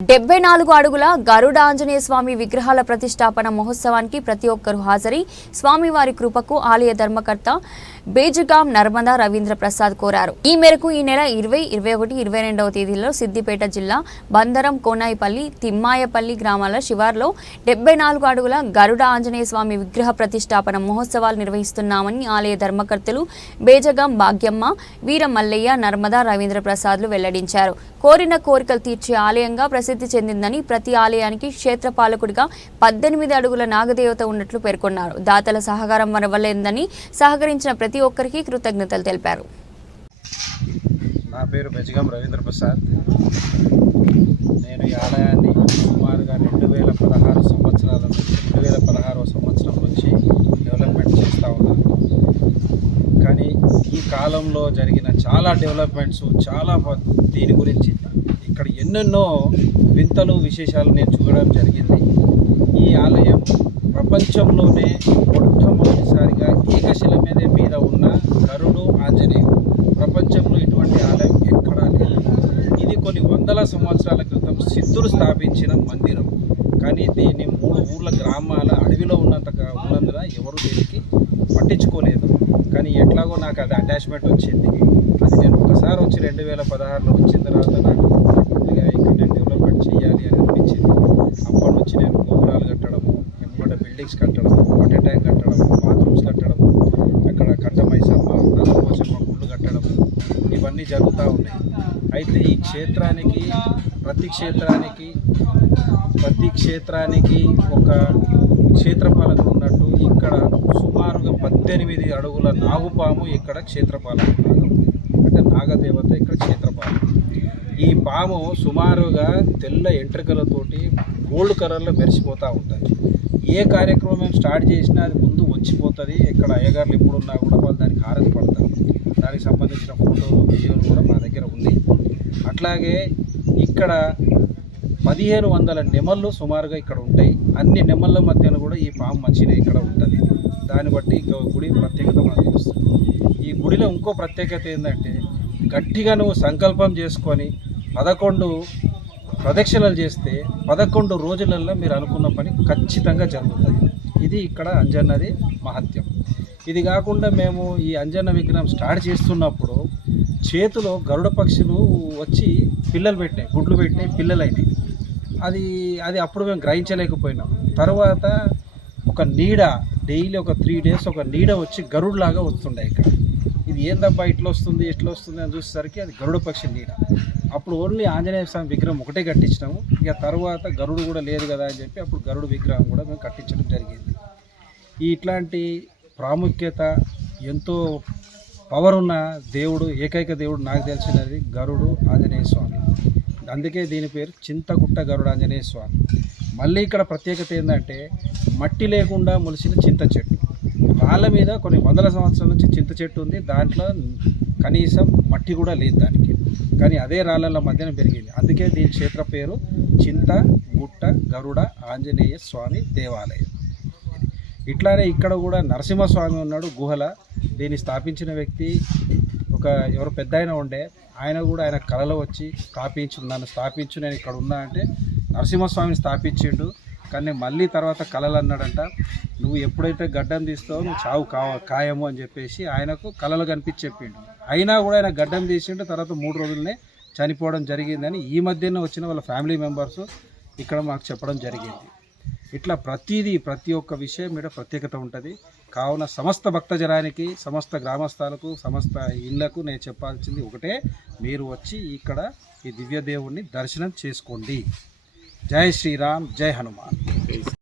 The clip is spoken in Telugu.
74 అడుగుల గరుడ ఆంజనేయ స్వామి విగ్రహాల ప్రతిష్టాపన మహోత్సవానికి ప్రతి ఒక్కరూ హాజరై స్వామివారి కృపకు ఆలయ ధర్మకర్త బేజగాం నర్మదా రవీంద్ర ప్రసాద్ కోరారు. ఈ మేరకు ఈ నెల 20, 21, 22వ తేదీల్లో సిద్దిపేట జిల్లా బందరం, కోనాయిపల్లి, తిమ్మాయపల్లి గ్రామాల శివార్లో 74 అడుగుల గరుడ ఆంజనేయ స్వామి విగ్రహ ప్రతిష్టాపన మహోత్సవాలు నిర్వహిస్తున్నామని ఆలయ ధర్మకర్తలు బేజగాం భాగ్యమ్మ, వీర మల్లయ్య, నర్మదా రవీంద్ర ప్రసాద్లు వెల్లడించారు. కోరిన కోరికలు తీర్చే ఆలయంగా ప్రసిద్ధి చెందిందని, ప్రతి ఆలయానికి క్షేత్రపాలకుడిగా 18 అడుగుల నాగదేవత ఉన్నట్లు పేర్కొన్నారు. దాతల సహకారం వరవలేదని సహకరించిన ప్రతి ఒక్కరికి కృతజ్ఞతలు తెలిపారు. నా పేరు బేజగాం రవీంద్ర ప్రసాద్. నేను ఈ ఆలయాన్ని సుమారుగా 2016 సంవత్సరాల నుంచి 2016వ సంవత్సరం నుంచి డెవలప్మెంట్ చేస్తూ ఉన్నాను. కానీ ఈ కాలంలో జరిగిన చాలా డెవలప్మెంట్స్, చాలా దీని గురించి ఇక్కడ ఎన్నెన్నో వింతలు విశేషాలు నేను చూడడం జరిగింది. ఈ ఆలయం ప్రపంచంలోనే మొట్టమొదటిసారిగా ఏకశిల మీద ఉన్న గరుడు ఆంజనేయుడు. ప్రపంచంలో ఇటువంటి ఆలయం ఎక్కడా లేదు. ఇది కొన్ని వందల సంవత్సరాల క్రితం సిద్ధులు స్థాపించిన మందిరం. కానీ దీన్ని 3 ఊర్ల గ్రామాల అడవిలో ఉన్నందున ఎవరు దీనికి పట్టించుకోలేదు. కానీ ఎట్లాగో నాకు అది అటాచ్మెంట్ వచ్చింది. అది నేను ఒకసారి వచ్చి 2016లో వచ్చిన తర్వాత నాకు ఇక్కడ నేను డెవలప్మెంట్ చేయాలి అని అనిపించింది. అప్పటి నుంచి నేను గోపురాలు కట్టడము, ఎంబడ బిల్డింగ్స్ కట్టడము, వాటర్ ట్యాంక్ కట్టడము, బాత్రూమ్స్ కట్టడము, అక్కడ కట్టమైసమ్మ, నల్లపోచమ్మ గుళ్ళు కట్టడము, ఇవన్నీ జరుగుతూ ఉన్నాయి. అయితే ఈ క్షేత్రానికి ప్రతి క్షేత్రానికి ఒక క్షేత్రపాలకుడు ఉన్నట్టు ఇక్కడ సుమారుగా 18 అడుగుల నాగుపాము ఇక్కడ క్షేత్రపాలకుడు అంటే నాగదేవత ఇక్కడ క్షేత్రపాలకుడు. ఈ పాము సుమారుగా తెల్ల ఎంట్రికలతోటి గోల్డ్ కలర్లో మెరిసిపోతూ ఉంటుంది. ఏ కార్యక్రమం మేము స్టార్ట్ చేసినా అది ముందు వచ్చిపోతుంది. ఇక్కడ అయ్యగారులు ఎప్పుడున్నా కూడా వాళ్ళు దానికి హారతి పడతారు. దానికి సంబంధించిన ఫోటోలు, వీడియోలు కూడా మా దగ్గర ఉంది. అట్లాగే ఇక్కడ 1500 నెమళ్ళు సుమారుగా ఇక్కడ ఉంటాయి. అన్ని నెమళ్ళ మధ్యన కూడా ఈ పాము మంచిగా ఇక్కడ ఉంటుంది. దాన్ని బట్టి గుడి ప్రత్యేకత మనకు తెలుస్తుంది. ఈ గుడిలో ఇంకో ప్రత్యేకత ఏంటంటే, గట్టిగా నువ్వు సంకల్పం చేసుకొని 11 ప్రదక్షిణలు చేస్తే 11 రోజులలో మీరు అనుకున్న పని ఖచ్చితంగా జరుగుతుంది. ఇది ఇక్కడ అంజన్నది మహత్యం. ఇది కాకుండా మేము ఈ అంజన్న విగ్రహం స్టార్ట్ చేస్తున్నప్పుడు చేతిలో గరుడ పక్షులు వచ్చి పిల్లలు పెట్టినాయి, గుడ్లు పెట్టినాయి, పిల్లలైనాయి. అది అప్పుడు మేము గ్రహించలేకపోయినాం. తర్వాత ఒక నీడ డైలీ ఒక 3 days ఒక నీడ వచ్చి గరుడులాగా వస్తుండే ఇక్కడ. ఇది ఏందబ్బా ఇట్లా వస్తుంది అని చూసేసరికి అది గరుడ పక్షి నీడ. అప్పుడు ఓన్లీ ఆంజనేయ స్వామి విగ్రహం ఒకటే కట్టించినాము. ఇక తర్వాత గరుడు కూడా లేదు కదా అని చెప్పి అప్పుడు గరుడు విగ్రహం కూడా మేము కట్టించడం జరిగింది. ఇట్లాంటి ప్రాముఖ్యత, ఎంతో పవర్ ఉన్న దేవుడు, ఏకైక దేవుడు నాకు తెలిసినది గరుడు ఆంజనేయ స్వామి. అందుకే దీని పేరు చింతగుట్ట గరుడ ఆంజనేయ స్వామి. మళ్ళీ ఇక్కడ ప్రత్యేకత ఏంటంటే, మట్టి లేకుండా మొలిసిన చింత చెట్టు. రాళ్ళ మీద కొన్ని వందల సంవత్సరాల నుంచి చింత చెట్టు ఉంది. దాంట్లో కనీసం మట్టి కూడా లేదు దానికి. కానీ అదే రాళ్ళ మధ్యన పెరిగింది. అందుకే దీని క్షేత్ర పేరు చింతగుట్ట గరుడ ఆంజనేయ స్వామి దేవాలయం. ఇట్లానే ఇక్కడ కూడా నరసింహస్వామి ఉన్నాడు గుహల. దీన్ని స్థాపించిన వ్యక్తి ఎవరు పెద్ద ఆయన ఉండే, ఆయన కళలో వచ్చి నన్ను స్థాపించు, నేను ఇక్కడ ఉన్నా అంటే నరసింహస్వామిని స్థాపించిండు. కానీ మళ్ళీ తర్వాత కళలు అన్నాడంట, నువ్వు ఎప్పుడైతే గడ్డం తీస్తావో నువ్వు చావు ఖాయము అని చెప్పేసి ఆయనకు కళలు కనిపించి చెప్పిండు. అయినా కూడా ఆయన గడ్డం తీసిండు. తర్వాత 3 రోజులనే చనిపోవడం జరిగిందని ఈ మధ్యనే వచ్చిన వాళ్ళ ఫ్యామిలీ మెంబర్స్ ఇక్కడ మాకు చెప్పడం జరిగింది. ఇట్లా ప్రతి ఒక్క విషయం మీద ప్రత్యేకత ఉంటుంది. కావున సమస్త భక్తజనానికి, సమస్త గ్రామస్థాలకు, సమస్త ఇళ్లకు నేను చెప్పాల్సింది ఒకటే, మీరు వచ్చి ఇక్కడ ఈ దివ్య దేవుణ్ణి దర్శనం చేసుకోండి. జై శ్రీరామ్, జై హనుమాన్.